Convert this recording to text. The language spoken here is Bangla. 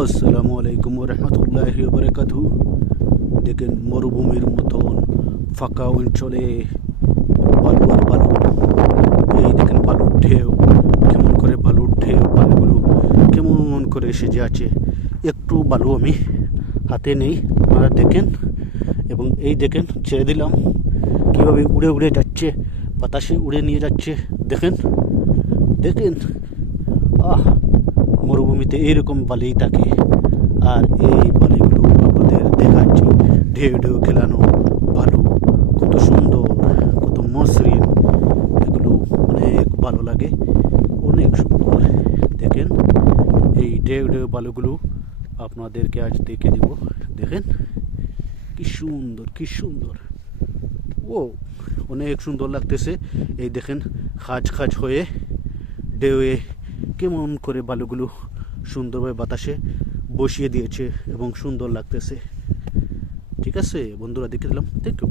আসসালামু আলাইকুম রহমতুল্লাহি ওয়া বারাকাতুহু। দেখেন মরুভূমির মতন ফাঁকা অঞ্চলে বালু আর বালু। এই দেখেন বালুর ঢেউ, কেমন করে বালুর ঢেউ, বালুগুলো কেমন করে এসে যাচ্ছে। একটু বালু আমি হাতে নেই, আপনারা দেখেন। এবং এই দেখেন ছেড়ে দিলাম, কীভাবে উড়ে উড়ে যাচ্ছে, বাতাসে উড়ে নিয়ে যাচ্ছে। দেখেন দেখেন, মরুভূমিতে এইরকম বালি থাকে। আর এই বালিগুলো আপনাদের দেখাচ্ছি, ঢেউ ঢেউ খেলানো বালু, কত সুন্দর, কত মসৃণ, এগুলো অনেক ভালো লাগে, অনেক সুন্দর। দেখেন এই ঢেউ ঢেউ বালুগুলো আপনাদেরকে আজ দেখে দেব। দেখেন কি সুন্দর, কি সুন্দর, ও অনেক সুন্দর লাগতেছে। এই দেখেন খাঁজ খাঁজ হয়ে ঢেউয়ে কেমন করে বালুগুলো সুন্দরভাবে বাতাসে বসিয়ে দিয়েছে এবং সুন্দর লাগতেছে। ঠিক আছে বন্ধুরা, দেখে দিলাম। Thank you.